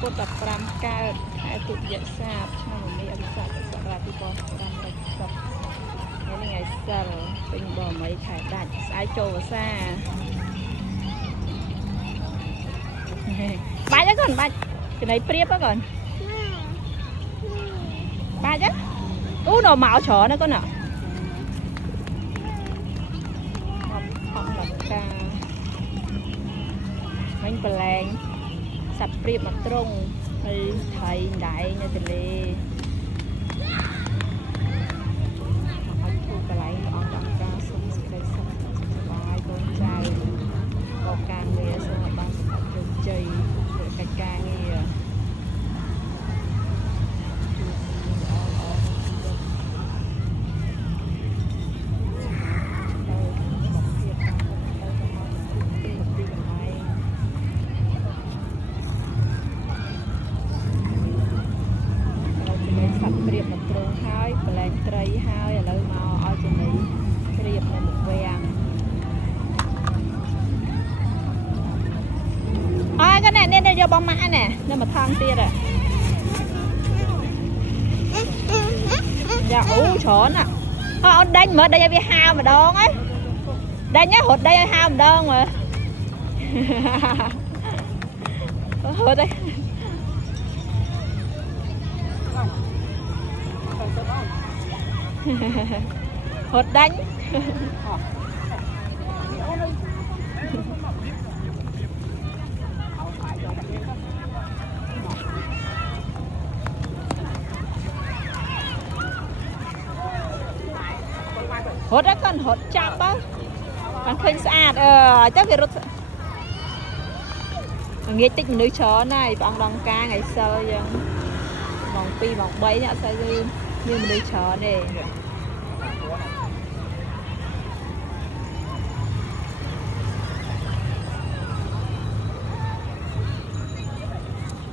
ពុទ្ធ15កើតខែទុតិយសាបឆ្នាំមីអភិសាទសករាជ2560ថ្ងៃនេះថ្ងៃសិលពេញបមីខែដាច់ស្អែកចូលវស្សាបាច់ហ្នឹងកូនបាច់ចំណៃព្រៀបហ្នឹងកូនបាច់ហ្នឹងអូnó mạo chó nữa con ạ học là ca bánh bèn sạch priệp mặt trung hay thầy đại nhà tình lê học thu cái lại ông đọc ca sống cái sống bài con trai có ca nghe xong rồi ban học được chơi cái ca ngheព្រៀបមកត្រង់ហើយបលែងត្រីហើយឥឡូវមកឲ្យចំណីព្រៀបនៅមុខវាំងអើយក៏ណែនេះយកបងម៉ាក់ណែនៅមកថងទៀតហ៎យ៉ាអូច្រើនណាអូនដេញមើលដេញឲ្យវាហាវម្ដងហ៎ដេញរត់ដេញឲ្យហាវម្ដងមើលហត់ទេហត់ដាញ់ហត់ហ្នឹងហត់ចាប់ទៅបានឃើញស្អាតចឹងវារត់ងាយតិចមនុស្សច្រើនហើយព្រះអង្គដងការថ្ងៃសិលចឹងម៉ោង 2 ម៉ោង 3 អត់ស្អីគឺមានមនុស្សច្រើនទេ